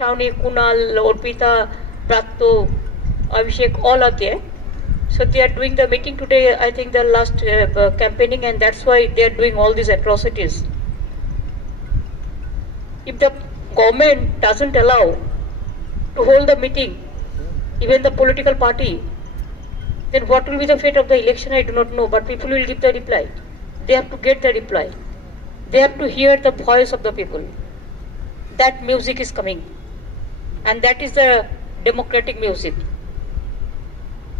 Shawnee, Kunal, Orpita, Pratto, Abhishek, all are there. So they are doing the meeting today, I think the last campaigning, and that's why they are doing all these atrocities. If the government doesn't allow to hold the meeting, even the political party, then what will be the fate of the election, I do not know, but people will give the reply. They have to get the reply. They have to hear the voice of the people. That music is coming. And that is the democratic music.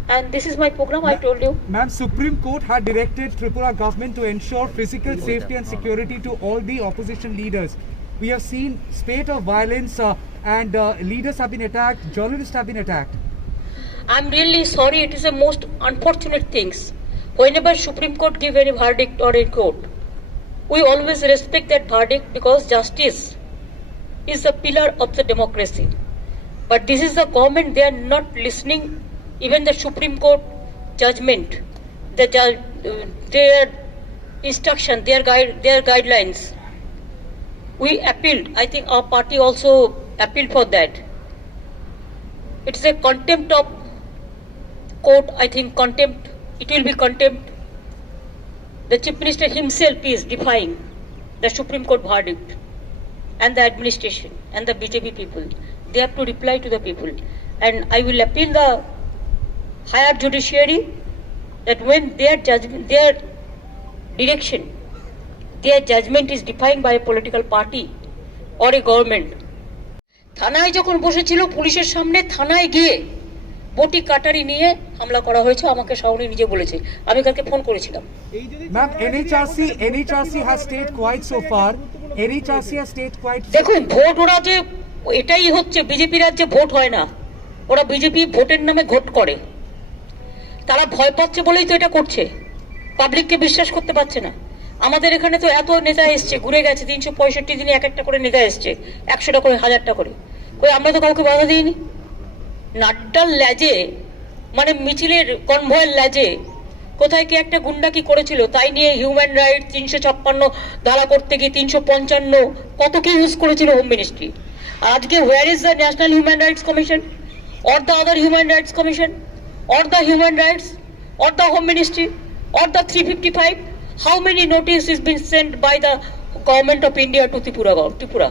And this is my program, I told you. Ma'am, Supreme Court had directed Tripura government to ensure physical safety and security to all the opposition leaders. We have seen spate of violence and leaders have been attacked, journalists have been attacked. I'm really sorry, it is the most unfortunate things. Whenever Supreme Court give any verdict or a court, we always respect that verdict because justice is the pillar of the democracy. But this is the government, they are not listening even the Supreme Court judgment, their instruction, their guidelines. We appealed. I think our party also appealed for that. It is a contempt of court. I think contempt. It will be contempt. The Chief Minister himself is defying the Supreme Court verdict, and the administration and the BJP people. They have to reply to the people. And I will appeal the higher judiciary that when their judgment, their direction, their judgment is defined by a political party or a government. থানায় যখন বসেছিল পুলিশের সামনে থানায় গিয়ে বটি কাটারি নিয়ে হামলা করা হয়েছে আমাকে শাওনি নিজে বলেছে আমি কালকে ফোন করেছিলাম Ma'am, NHRC has stayed quiet so far. NHRC has stayed quiet. দেখুন ভোট ওরা যে এটাই হচ্ছে বিজেপি রাজ্যে ভোট হয় না ওরা বিজেপি ভোটের নামে ভোট করে তারা ভয় পাচ্ছে বলেই তো এটা করছে পাবলিককে বিশ্বাস করতে পারছে না আমাদের এখানে তো এত নেতা এসছে ঘুরে গেছে 365 দিনে এক একটা করে নেতা এসছে 100টা করে 1000টা করে কই আমরা তো কাউকে বাধা দিইনি নাড্ডার ল্যাজে মানে মিছিলের কনভয়ের ল্যাজে কোথায় কি একটা গুন্ডা কি করেছিল তাই নিয়ে হিউম্যান রাইট 356 ধারা করতে গিয়ে 355 কত কি ইউজ করেছিল হোম মিনিস্ট্রি আজকে where is the national human rights commission or the other human rights commission or the human rights or the home ministry or the 355 how many notice is been sent by the government of India to Tripura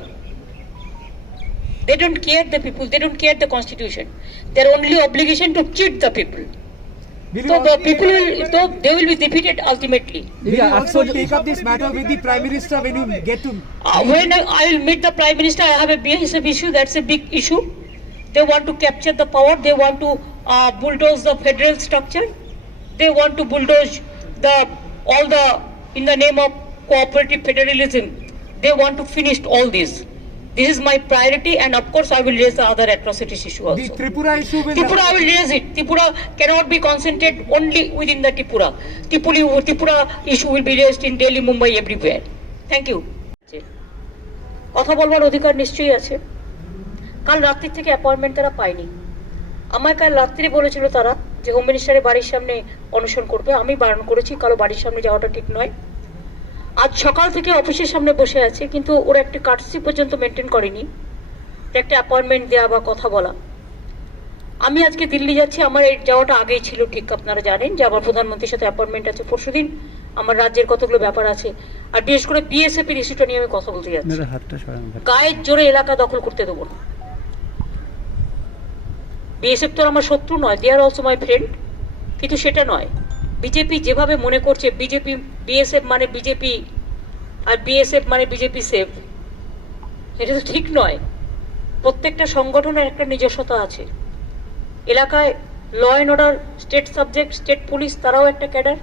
they don't care the people they don't care the constitution their only obligation to cheat the people so the people will they will be defeated ultimately. Will you also take up this matter with the Prime Minister when you get to when I will meet the Prime Minister I have a BSF issue that's a big issue. They want to capture the power. They want to bulldoze the federal structure. They want to bulldoze all the in the name of cooperative federalism. They want to finish all this. This is my priority, and of course, I will raise the other atrocities issue also. the Tripura issue? Tripura, I will raise it. Tripura cannot be concentrated only within the Tripura. Tripura issue will be raised in Delhi, Mumbai, everywhere. Thank you. কথা বলবার অধিকার নিশ্চয়ই আছে কাল রাত্রি থেকে appointment তারা পায়নি আমায় কাল রাত্রি বলেছিল তারা যে হোম মিনিস্টারের বাড়ির সামনে অনশন করবে আমি বারণ করেছি কারো বাড়ির সামনে যাওয়াটা ঠিক নয় আজ সকাল থেকে অফিসের সামনে বসে আছে কিন্তু ওরা একটা কার্টসি পর্যন্ত মেনটেন করেনি একটা অ্যাপয়েন্টমেন্ট দেওয়া বা কথা বলা আমি আজকে দিল্লি যাচ্ছি আমার এই যাওয়াটা আগেই ছিল ঠিক আপনারা জানেন যে আমার প্রধানমন্ত্রীর সাথে অ্যাপয়েন্টমেন্ট আছে পরশুদিন আমার রাজ্যের কতগুলো ব্যাপার আছে আর বিশেষ করে বিএসএফ এর ইস্যুটা নিয়ে আমি কথা বলতে যাচ্ছি গায়ের জোরে এলাকা দখল করতে দেবো না বিএসএফ তো আমার শত্রু নয় দে আর অলসো মাই ফ্রেন্ড কিন্তু সেটা নয় বিজেপি যেভাবে মনে করছে বিজেপি বিএসএফ মানে বিজেপি আর বিএসএফ মানে বিজেপি সেফ এটা তো ঠিক নয় প্রত্যেকটা সংগঠনের একটা নিজস্বতা আছে এলাকায় law and order state subject state police তারাও একটা ক্যাডার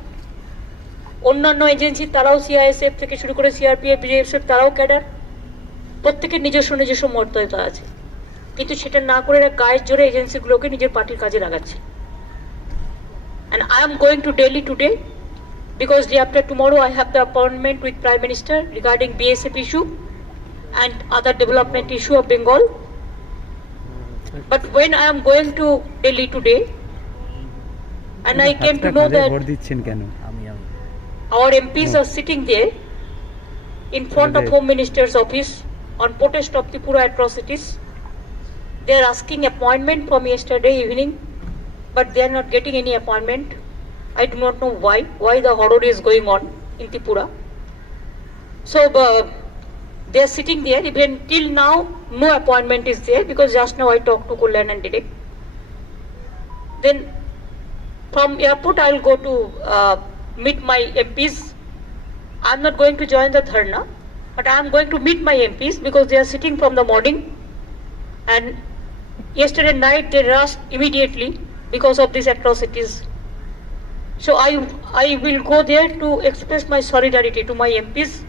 অন্যান্য এজেন্সি তারাও সিআইএসএফ থেকে শুরু করে সিআরপিএফ বিএসএফ তারাও ক্যাডার প্রত্যেকের নিজস্ব মর্যাদা আছে কিন্তু সেটা না করে গায়ের জোরে এজেন্সিগুলোকে নিজের পার্টির কাজে লাগাচ্ছে and I am going to Delhi today because day after tomorrow I have the appointment with Prime Minister regarding BSF issue and other development issue of Bengal but when I am going to Delhi today and I came to know that our MPs are sitting there in front of Home Minister's office on protest of Tripura atrocities They are asking appointment from yesterday evening, but they are not getting any appointment. I do not know why the horror is going on in Tripura. So they are sitting there. Even till now, no appointment is there, because just now I talked to Kullan and Direct. Then from airport, I will go to meet my MPs. I am not going to join the dharna, but I am going to meet my MPs, because they are sitting from the morning. And yesterday night they rushed immediately because of these atrocities. So I will go there to express my solidarity to my MPs.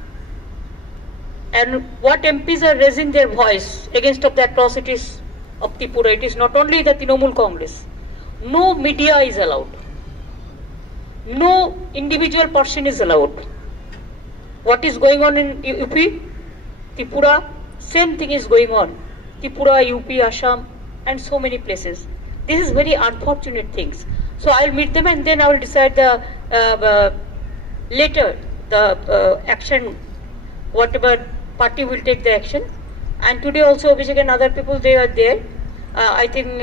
And what MPs are raising their voice against of the atrocities of Tripura, it is not only the Trinamool Congress. No media is allowed. No individual person is allowed. What is going on in UP, Tripura, same thing is going on. Tripura, UP, Assam, and so many places. This is very unfortunate things. So I will meet them, and then I will decide the later the action, whatever party will take the action. And today also Abhishek and other people, they are there. I think